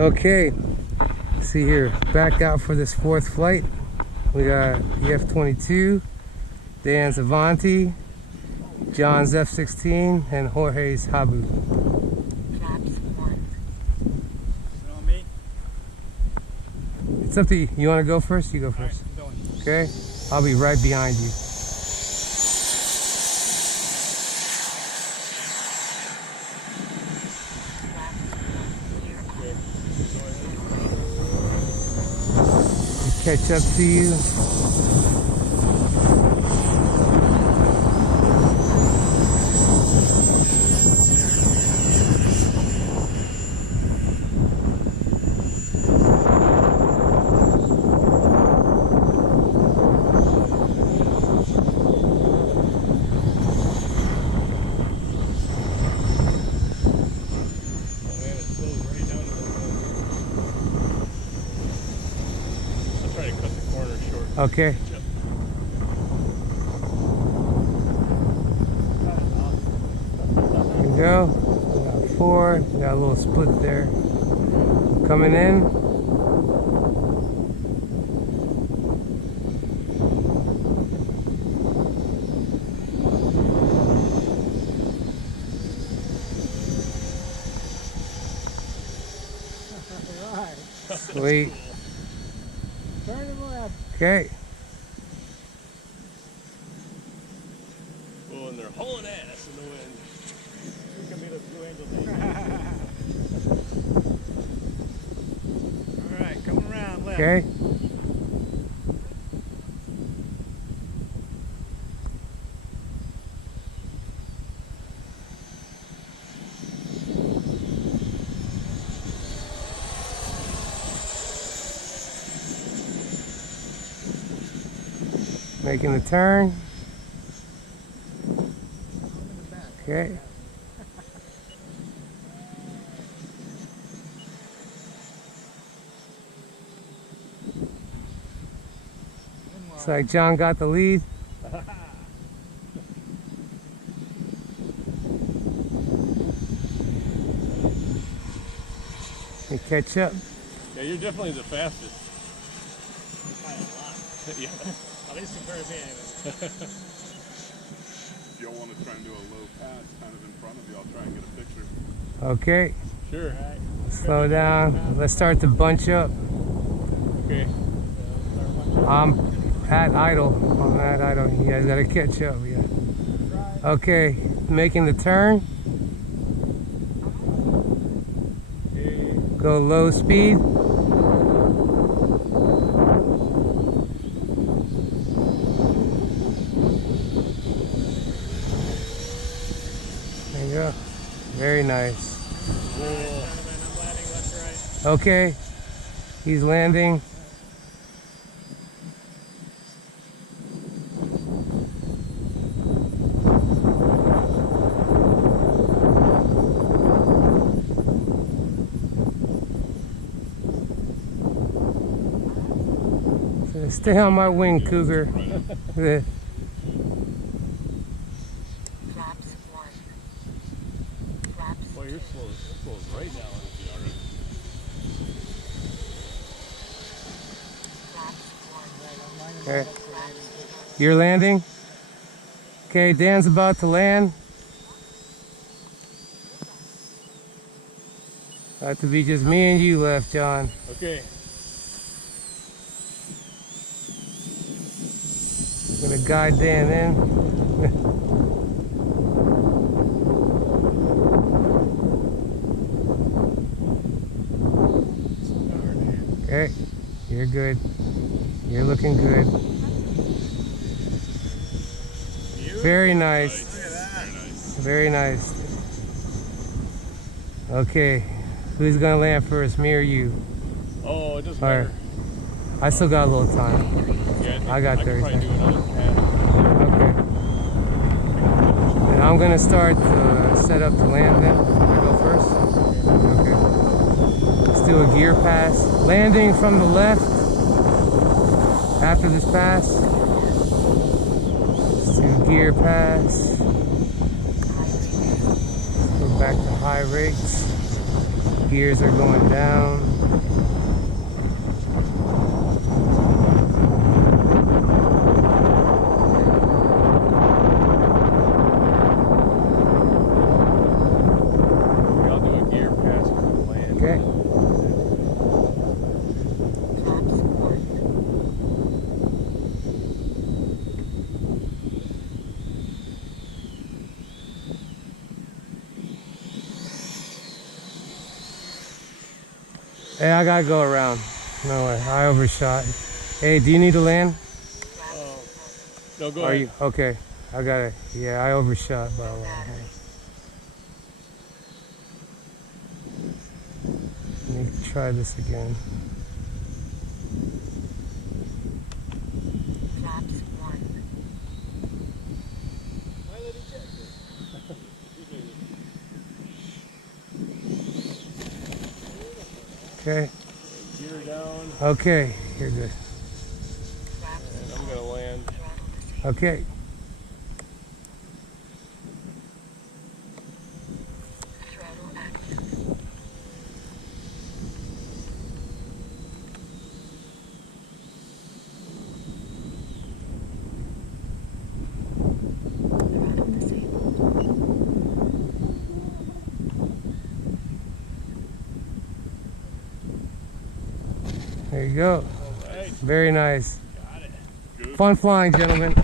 Okay, see here, back out for this fourth flight. We got the F-22, Dan's Avanti, John's F-16, and Jorge's Habu. It's up to you. You want to go first? You go first. Okay, I'll be right behind you. Catch up to you. Okay. There we go. Got 4. Got a little split there. Coming in. Sweet. Okay. Oh, and they're hauling ass in the wind. You can be the blue angel thing. Alright, coming around left. Okay. Making the turn. Okay. Looks like John got the lead. You catch up. Yeah, you're definitely the fastest. By a lot. Yeah. At least compared to me anyway. If y'all want to try and do a low pass kind of in front of you, I'll try and get a picture. Okay. Sure. Right. Slow down. Let's start to bunch up. Okay. I'm at idle. I'm at idle. You guys gotta catch up. Yeah. Okay. Making the turn. Go low speed. Very nice. Okay, he's landing. So stay on my wing, Cougar. You're slow right now on the Okay. You're landing. Okay, Dan's about to land. Got to be just me and you left, John. Okay. I'm gonna guide Dan in. Okay, you're good. You're looking good. Very nice. Very nice. Okay, who's gonna land first, me or you? Oh, it doesn't matter. I still got a little time. Yeah, I got 30 seconds. Okay. And I'm gonna start to set up to land then. I go first? Okay. Let's do a gear pass. Landing from the left after this pass. Let's do gear pass. Let's go back to high rates. Gears are going down. I'll do a gear pass for the land. Okay. Hey, I gotta go around. No way, I overshot. Hey, do you need to land? No, go Are ahead. you okay? I gotta. Yeah, I overshot by a lot. Let me try this again. Okay. Gear down, Okay, you're good. and I'm gonna land. Okay. There you go. All right, Very nice. got it. Fun flying, gentlemen.